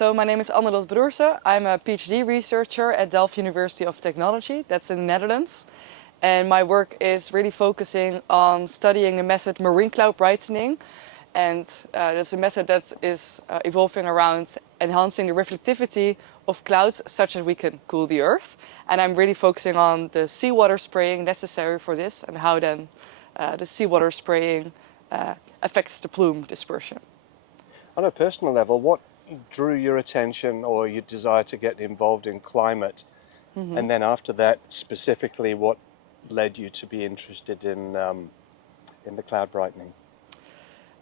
So my name is Annelot Broerze. I'm a PhD researcher at Delft University of Technology, that's in the Netherlands. And my work is really focusing on studying the method marine cloud brightening. And that's a method that is evolving around enhancing the reflectivity of clouds such that we can cool the Earth. And I'm really focusing on the seawater spraying necessary for this and how then the seawater spraying affects the plume dispersion. On a personal level, what drew your attention or your desire to get involved in climate? Mm-hmm. And then after that, specifically, what led you to be interested in the cloud brightening?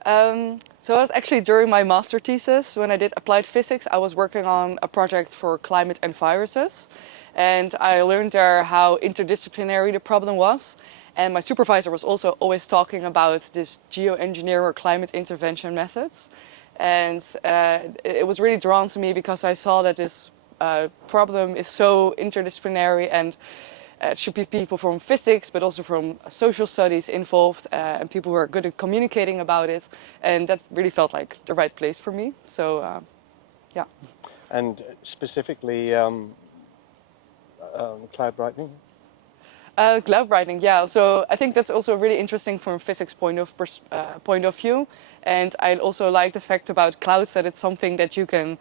So it was actually during my master thesis when I did applied physics. I was working on a project for climate and viruses, and I learned there how interdisciplinary the problem was. And my supervisor was also always talking about this geoengineer or climate intervention methods. And it was really drawn to me because I saw that this problem is so interdisciplinary, and it should be people from physics, but also from social studies involved, and people who are good at communicating about it. And that really felt like the right place for me. So, yeah. And specifically, cloud brightening? Cloud brightening, yeah. So I think that's also really interesting from a physics point of view. And I also like the fact about clouds that it's something that you can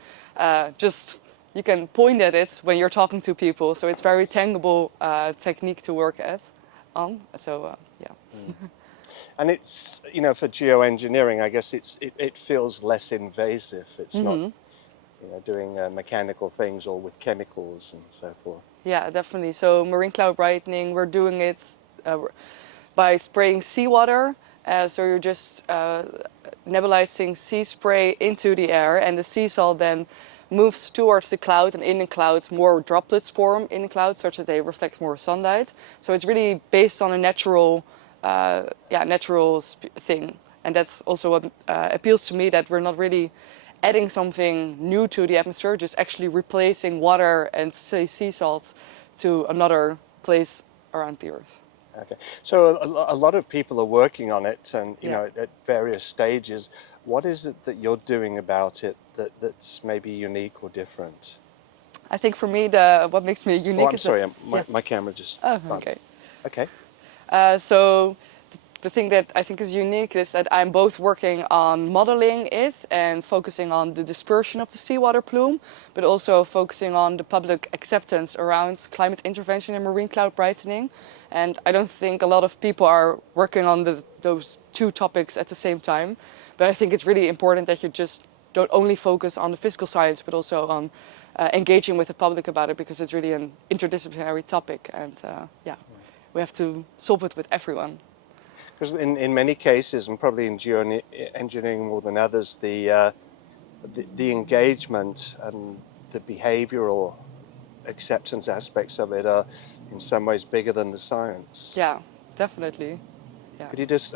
you can point at it when you're talking to people. So it's very tangible technique to work on. So yeah. And it's, you know, for geoengineering, I guess it feels less invasive. It's not, you know, doing mechanical things or with chemicals and so forth. Yeah, definitely. So marine cloud brightening, we're doing it by spraying seawater. So you're just nebulizing sea spray into the air, and the sea salt then moves towards the cloud, and in the cloud more droplets form in the cloud such that they reflect more sunlight. So it's really based on a natural thing. And that's also what appeals to me, that we're not really adding something new to the atmosphere, just actually replacing water and sea salts to another place around the Earth. Okay, so a lot of people are working on it, and you know, at various stages. What is it that you're doing about it that's maybe unique or different? I think for me, what makes me unique. Oh, I'm sorry, my camera just. Oh, okay. Okay. So the thing that I think is unique is that I'm both working on modeling it and focusing on the dispersion of the seawater plume, but also focusing on the public acceptance around climate intervention and marine cloud brightening. And I don't think a lot of people are working on those two topics at the same time. But I think it's really important that you just don't only focus on the physical science, but also on engaging with the public about it, because it's really an interdisciplinary topic, and we have to solve it with everyone. Because in many cases, and probably in geoengineering more than others, the engagement and the behavioral acceptance aspects of it are in some ways bigger than the science. Yeah, definitely. Yeah. Could you just,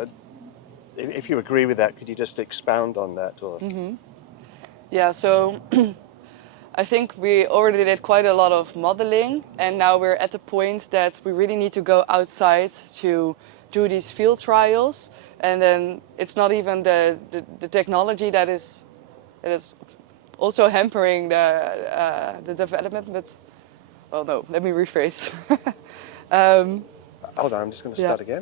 if you agree with that, could you just expound on that? Or? Yeah, so I think we already did quite a lot of modeling, and now we're at the point that we really need to go outside to do these field trials. And then it's not even the technology that is also hampering the development, but, well, no, let me rephrase. Hold on, I'm just going to start again.